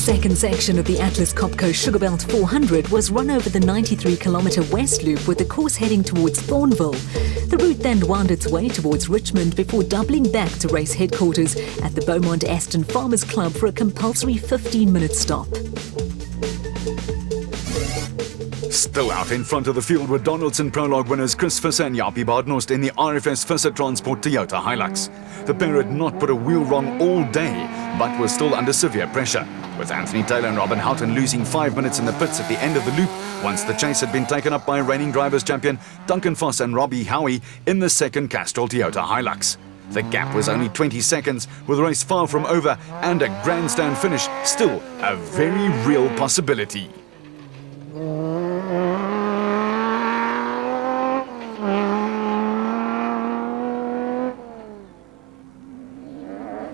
second section of the Atlas Copco Sugarbelt 400 was run over the 93-kilometre West Loop with the course heading towards Thornville. The route then wound its way towards Richmond before doubling back to race headquarters at the Beaumont Aston Farmers Club for a compulsory 15-minute stop. Still out in front of the field were Donaldson Prologue winners Chris Visser and Jaapie Badenhorst in the RFS Visser Transport Toyota Hilux. The pair had not put a wheel wrong all day, but were still under severe pressure, with Anthony Taylor and Robin Houghton losing 5 minutes in the pits at the end of the loop once the chase had been taken up by reigning drivers champion Duncan Foss and Robbie Howie in the second Castrol Toyota Hilux. The gap was only 20 seconds, with the race far from over and a grandstand finish still a very real possibility.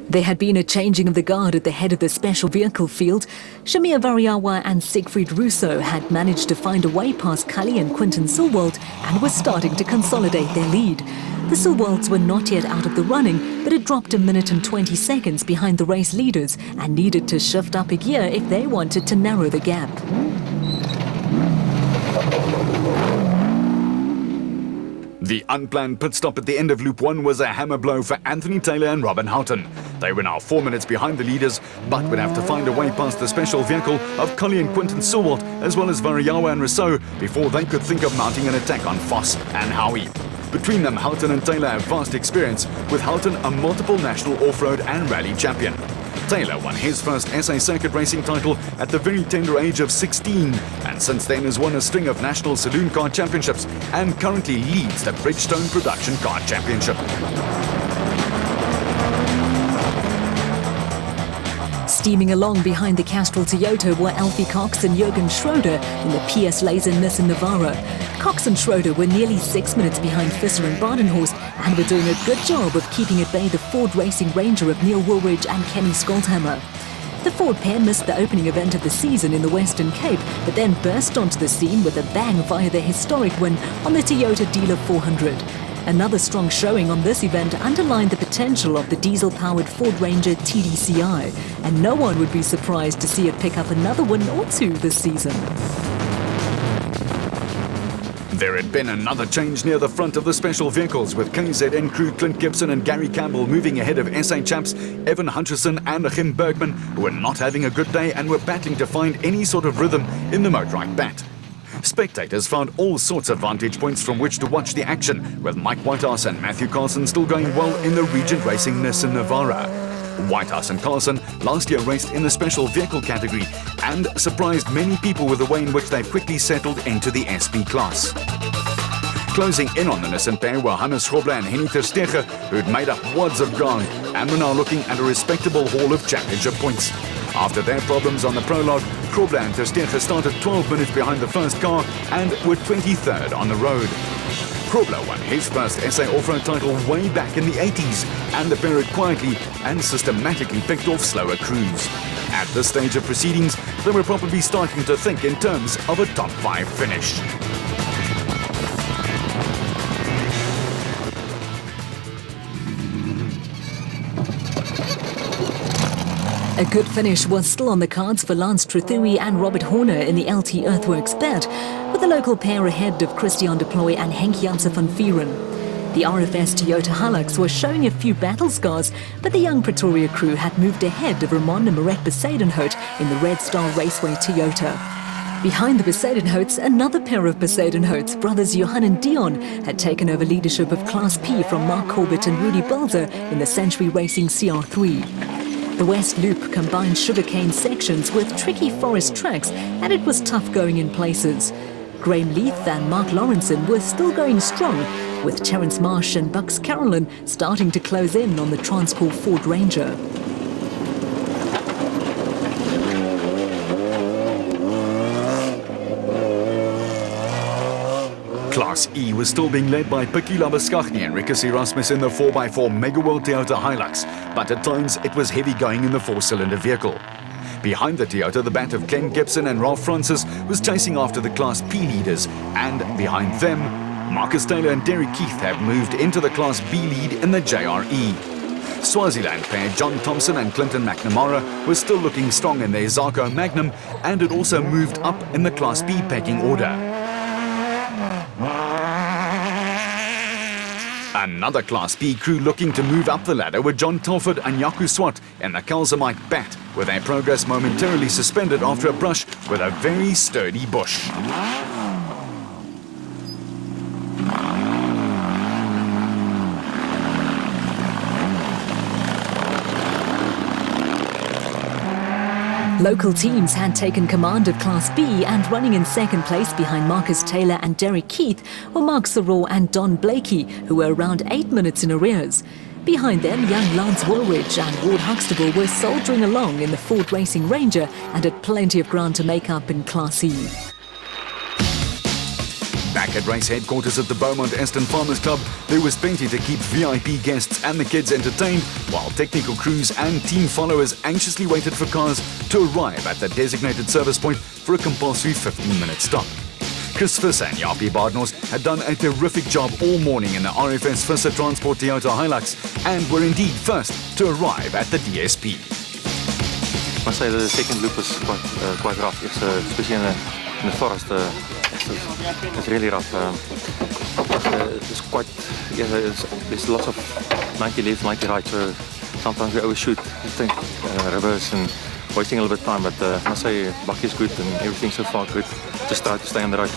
There had been a changing of the guard at the head of the special vehicle field. Shamir Variawa and Siegfried Russo had managed to find a way past Cully and Quinton Silwald and were starting to consolidate their lead. The Silwalds were not yet out of the running, but had dropped 1 minute and 20 seconds behind the race leaders and needed to shift up a gear if they wanted to narrow the gap. The unplanned pit stop at the end of Loop 1 was a hammer blow for Anthony Taylor and Robin Houghton. They were now 4 minutes behind the leaders, but would have to find a way past the special vehicle of Cully and Quinton Silwald, as well as Variawa and Rousseau, before they could think of mounting an attack on Foss and Howie. Between them, Houghton and Taylor have vast experience, with Houghton a multiple national off-road and rally champion. Taylor won his first SA Circuit racing title at the very tender age of 16, and since then has won a string of national saloon car championships and currently leads the Bridgestone Production Car Championship. Steaming along behind the Castrol Toyota were Alfie Cox and Jürgen Schroeder in the PS Laser Nissan Navara. Cox and Schroeder were nearly 6 minutes behind Visser and Badenhorst and were doing a good job of keeping at bay the Ford Racing Ranger of Neil Woolridge and Kenny Skolthammer. The Ford pair missed the opening event of the season in the Western Cape, but then burst onto the scene with a bang via their historic win on the Toyota Dealer 400. Another strong showing on this event underlined the potential of the diesel-powered Ford Ranger TDCi, and no one would be surprised to see it pick up another win or two this season. There had been another change near the front of the special vehicles, with KZN crew Clint Gibson and Gary Campbell moving ahead of SA champs Evan Hutchison and Achim Bergman, who were not having a good day and were battling to find any sort of rhythm in the motorized bat. Spectators found all sorts of vantage points from which to watch the action, with Mike Whitehouse and Matthew Carlson still going well in the Regent Racing Nissan Navara. Whitehouse and Carlson last year raced in the special vehicle category and surprised many people with the way in which they quickly settled into the SP class. Closing in on the Nissan pair were Hannes Grobler and Henny Terstegen, who'd made up wads of ground and were now looking at a respectable haul of championship points. After their problems on the prologue, Grobler and Terstegen started 12 minutes behind the first car and were 23rd on the road. Grobler won his first SA off-road title way back in the 80s, and the pair had quietly and systematically picked off slower crews. At this stage of proceedings, they were probably starting to think in terms of a top 5 finish. A good finish was still on the cards for Lance Trethewey and Robert Horner in the LT Earthworks bet, with the local pair ahead of Christian de Plooy and Henk Janssen van Vieren. The RFS Toyota Hilux was showing a few battle scars, but the young Pretoria crew had moved ahead of Ramon and Marek Besadenhout in the Red Star Raceway Toyota. Behind the Besadenhouts, another pair of Besadenhouts, brothers Johan and Dion, had taken over leadership of Class P from Mark Corbett and Rudy Balzer in the Century Racing CR3. The West Loop combined sugarcane sections with tricky forest tracks, and it was tough going in places. Graham Leith and Mark Lawrenson were still going strong, with Terence Marsh and Bucks Carolyn starting to close in on the Transcorp Ford Ranger. Class E was still being led by Pikkie Labuschagne and Rikus Erasmus in the 4x4 Mega World Toyota Hilux, but at times it was heavy going in the 4-cylinder vehicle. Behind the Toyota, the bat of Ken Gibson and Ralph Francis was chasing after the Class P leaders, and behind them, Marcus Taylor and Derek Keith have moved into the Class B lead in the JRE. Swaziland pair John Thompson and Clinton McNamara were still looking strong in their Zarko Magnum and had also moved up in the Class B pecking order. Another Class B crew looking to move up the ladder were John Telford and Yaku Swat in the Kalsamite Bat, with their progress momentarily suspended after a brush with a very sturdy bush. Local teams had taken command of Class B, and running in second place behind Marcus Taylor and Derek Keith were Mark Soror and Don Blakey, who were around 8 minutes in arrears. Behind them, young Lance Woolridge and Ward Huxtable were soldiering along in the Ford Racing Ranger and had plenty of ground to make up in Class E. Back at race headquarters at the Beaumont Aston Farmers Club, there was plenty to keep VIP guests and the kids entertained, while technical crews and team followers anxiously waited for cars to arrive at the designated service point for a compulsory 15-minute stop. Chris Visser and Jaapie Badenhorst had done a terrific job all morning in the RFS Visser Transport Toyota Hilux and were indeed first to arrive at the DSP. I must say that the second loop was quite rough, especially in the forest. It's really rough. It's quite, there's lots of 90 left, 90 right, so sometimes we overshoot, you think, reverse and wasting a little bit of time, but I must say Bucky's good and everything so far good. Just try to stay on the road.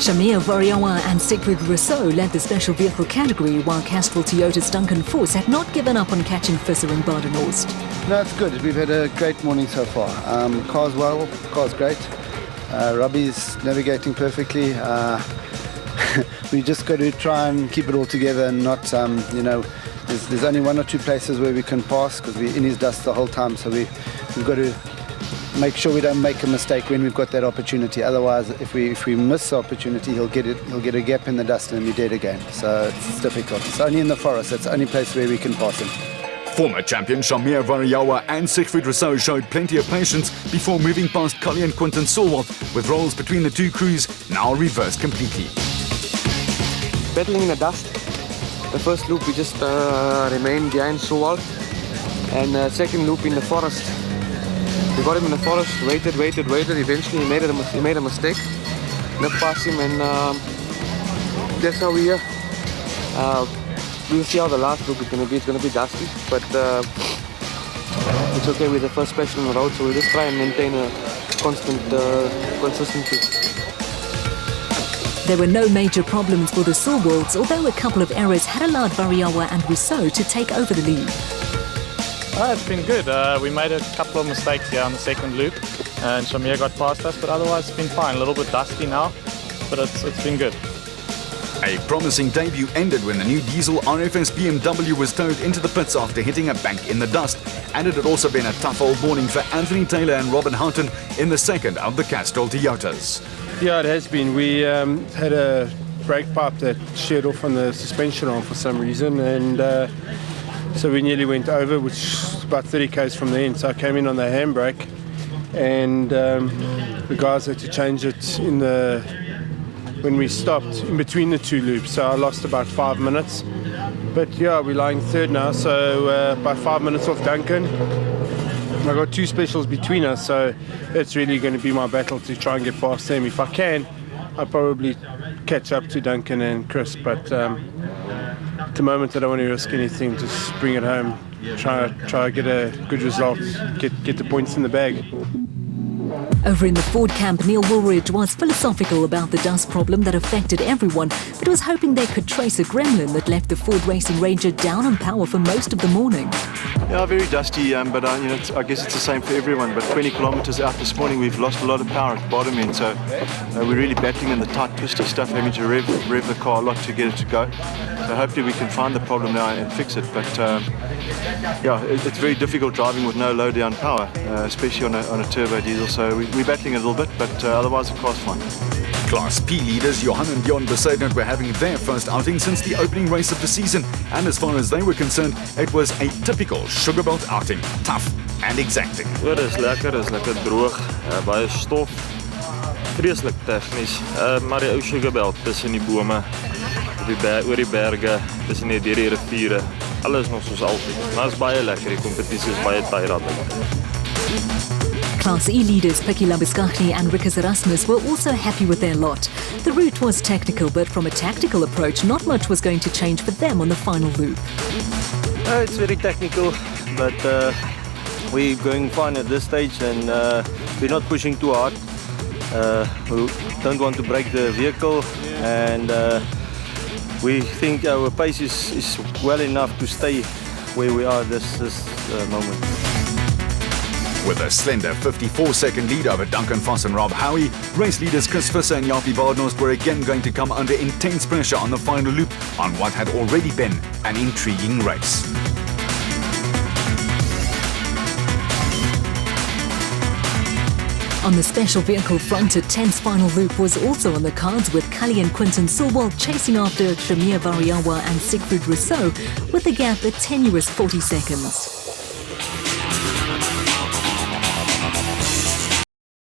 Shamir Variawa and Sigrid Rousseau led the special vehicle category, while Castrol Toyota's Duncan Force had not given up on catching Visser and Badenhorst. No, it's good. We've had a great morning so far. Car's well, car's great. Robbie's navigating perfectly. We just got to try and keep it all together and not, there's only 1 or 2 places where we can pass because we're in his dust the whole time. So we've got to make sure we don't make a mistake when we've got that opportunity. Otherwise, if we miss the opportunity, he'll get a gap in the dust and be dead again. So it's difficult. It's only in the forest. It's the only place where we can pass him. Former champion Shamir Variawa and Sigrid Rousseau showed plenty of patience before moving past Cully and Quinton Sorwalt, with roles between the two crews now reversed completely. Battling in the dust. The first loop we just remained behind Sorwalt, and second loop in the forest. We got him in the forest, waited. Eventually he made a mistake. Left past him, and that's how we're here. We'll see how the last loop is going to be. It's going to be dusty, but it's okay with the first special on the road, so we'll just try and maintain a constant consistency. There were no major problems for the Sorwalts, although a couple of errors had allowed Variawa and Rousseau to take over the lead. It's been good. We made a couple of mistakes here on the second loop, and Shamir got past us, but otherwise it's been fine. A little bit dusty now, but it's been good. A promising debut ended when the new diesel RFS BMW was towed into the pits after hitting a bank in the dust, and it had also been a tough old morning for Anthony Taylor and Robin Houghton in the second of the Castrol Toyotas. Yeah, it has been. We had a brake pipe that sheared off on the suspension arm for some reason, and so we nearly went over, which is about 30 k's from the end. So I came in on the handbrake, and the guys had to change it when we stopped in between the 2 loops. So I lost about 5 minutes. But yeah, we're lying third now, so about 5 minutes off Duncan. I got 2 specials between us, so it's really going to be my battle to try and get past them. If I can, I'll probably catch up to Duncan and Chris, but at the moment I don't want to risk anything, just bring it home, try to get a good result, get the points in the bag. Over in the Ford camp, Neil Woolridge was philosophical about the dust problem that affected everyone, but was hoping they could trace a gremlin that left the Ford Racing Ranger down on power for most of the morning. Yeah, very dusty, but I guess it's the same for everyone. But 20 kilometers out this morning, we've lost a lot of power at the bottom end, so we're really battling in the tight, twisty stuff, having to rev the car a lot to get it to go. So hopefully we can find the problem now and fix it. But yeah, it's very difficult driving with no low down power, especially on a turbo diesel. So we're battling a little bit, but otherwise the car's fine. Class P leaders Johan and Dion Besaidnout were having their first outing since the opening race of the season, and as far as they were concerned, it was a typical Sugarbelt outing, tough and exacting. Dit is lekker droog, baie stof, vreeslik tegnies, maar die ou Sugarbelt tussen die bome, oor die berge, tussen die riviere, Alles nog soos altyd. Maar is baie lekker, die kompetisie is baie taai daar buite. Class E leaders Piki Labiskachli and Rikus Erasmus were also happy with their lot. The route was technical, but from a tactical approach, not much was going to change for them on the final loop. It's very technical, but we're going fine at this stage, and we're not pushing too hard. We don't want to break the vehicle, and we think our pace is well enough to stay where we are this moment. With a slender 54-second lead over Duncan Voss and Rob Howie, race leaders Chris Visser and Jaapie Badenhorst were again going to come under intense pressure on the final loop on what had already been an intriguing race. On the special vehicle front, a tense final loop was also on the cards, with Cully and Quinton Sewell chasing after Shamir Variawa and Siegfried Rousseau, with the gap a tenuous 40 seconds.